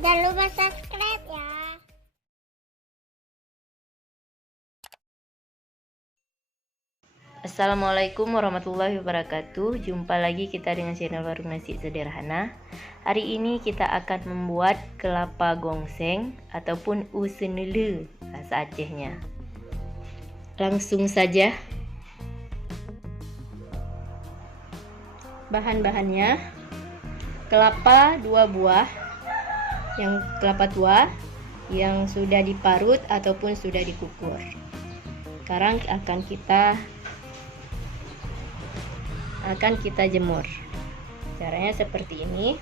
Jangan lupa subscribe ya. Assalamualaikum warahmatullahi wabarakatuh. Jumpa lagi kita dengan channel Warung Nasi Sederhana. Hari ini kita akan membuat kelapa gongseng ataupun usenele bahasa Acehnya. Langsung saja. Bahan-bahannya: kelapa 2 buah, yang kelapa tua yang sudah diparut ataupun sudah dikukur. Sekarang akan kita jemur. Caranya seperti ini.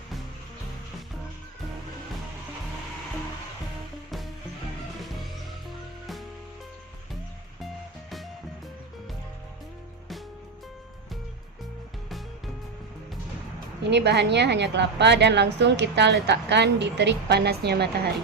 Ini bahannya hanya kelapa dan langsung kita letakkan di terik panasnya matahari.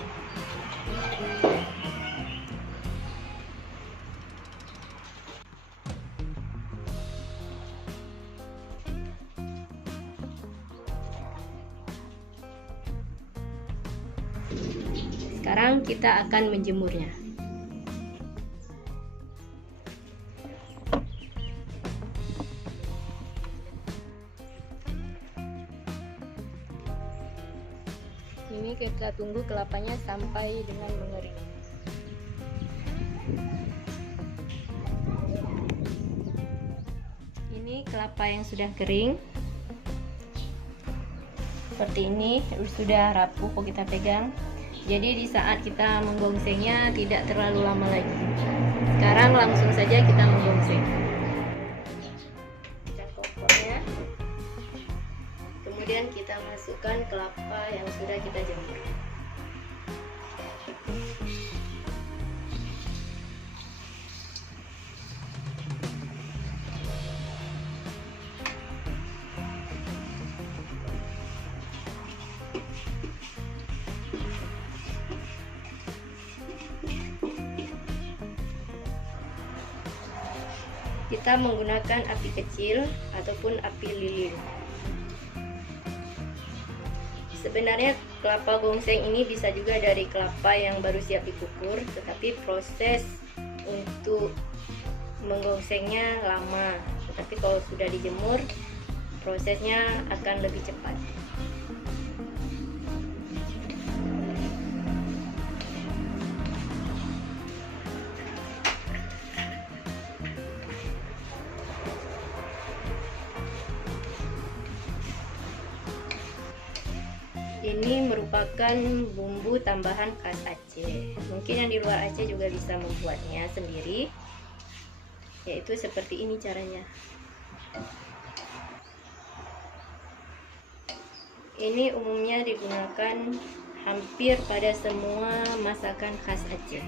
Sekarang kita akan menjemurnya. Ini kita tunggu kelapanya sampai dengan mengering. Ini kelapa yang sudah kering. Seperti ini, sudah rapuh kok kita pegang. Jadi di saat kita menggongsengnya tidak terlalu lama lagi. Sekarang langsung saja kita menggongseng. Kita kopornya. Kemudian kita masukkan kelapa yang sudah kita jemur. Kita menggunakan api kecil ataupun api lilin. Sebenarnya kelapa gongseng ini bisa juga dari kelapa yang baru siap dikukur, tetapi proses untuk menggongsengnya lama. Tetapi kalau sudah dijemur, prosesnya akan lebih cepat. Ini merupakan bumbu tambahan khas Aceh. Mungkin yang di luar Aceh juga bisa membuatnya sendiri. Yaitu seperti ini caranya. Ini umumnya digunakan hampir pada semua masakan khas Aceh.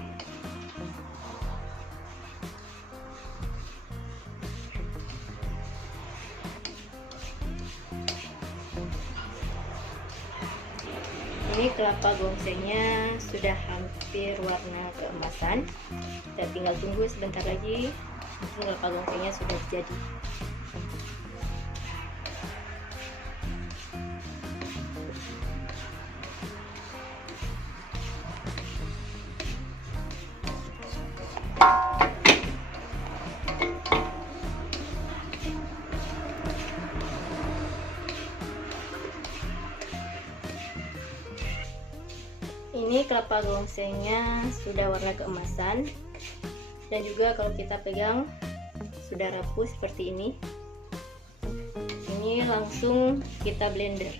Ini kelapa gongsengnya sudah hampir warna keemasan. Kita tinggal tunggu sebentar lagi, mungkin kelapa gongsengnya sudah jadi. Ini kelapa gongsengnya sudah warna keemasan, dan juga kalau kita pegang sudah rapuh seperti ini. Ini langsung kita blender.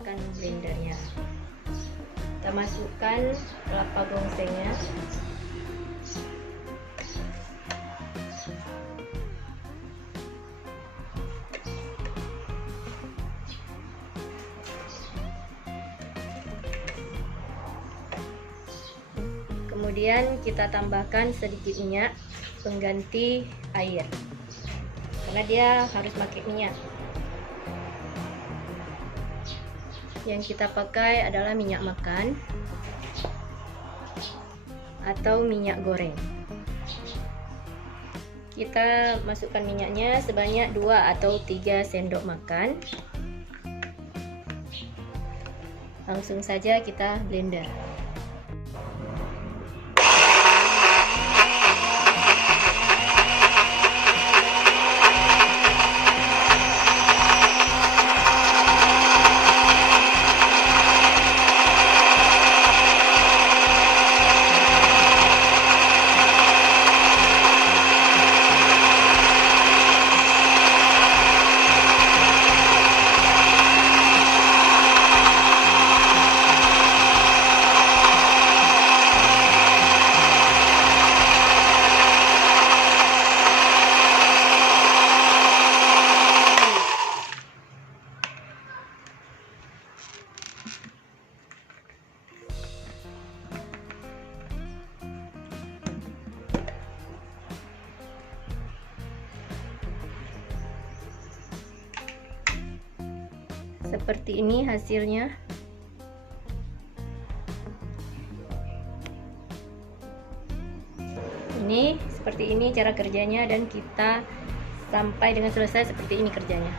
Akan blendernya, kita masukkan kelapa gongsengnya, Kemudian kita tambahkan sedikit minyak pengganti air, karena dia harus pakai minyak. Yang kita pakai adalah minyak makan atau minyak goreng. Kita masukkan minyaknya sebanyak 2 atau 3 sendok makan. Langsung saja kita blender. Seperti ini hasilnya. Ini seperti ini cara kerjanya, dan kita sampai dengan selesai seperti ini kerjanya.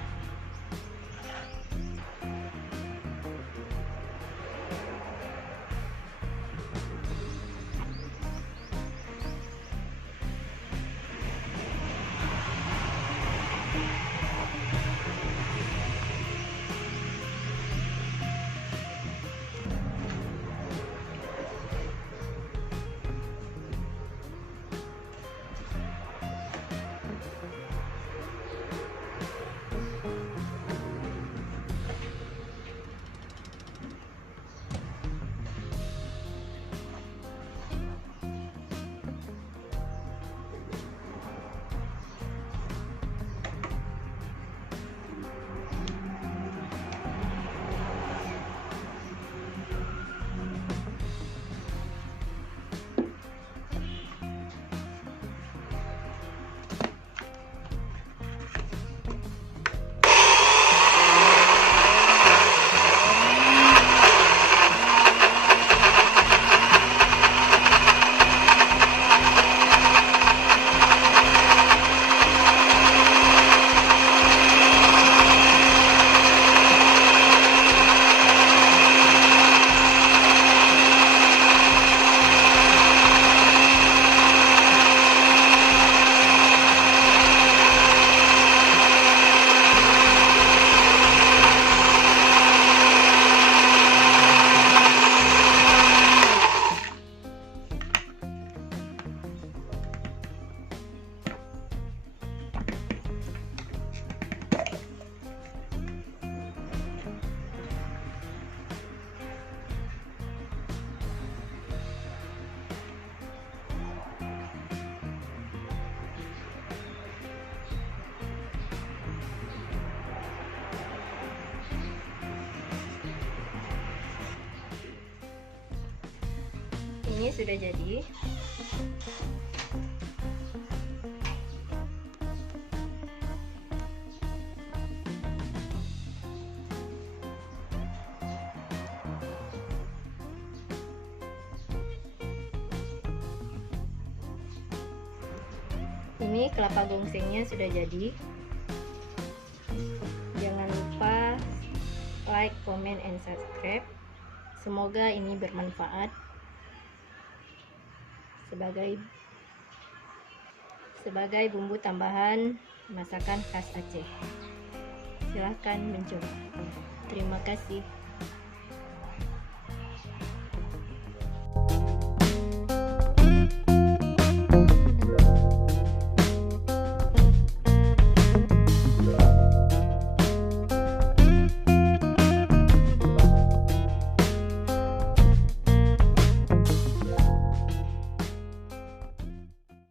Ini sudah jadi. Ini kelapa gongsengnya sudah jadi. Jangan lupa like, comment, and subscribe. Semoga ini bermanfaat sebagai bumbu tambahan masakan khas Aceh. Silahkan mencoba. Terima kasih.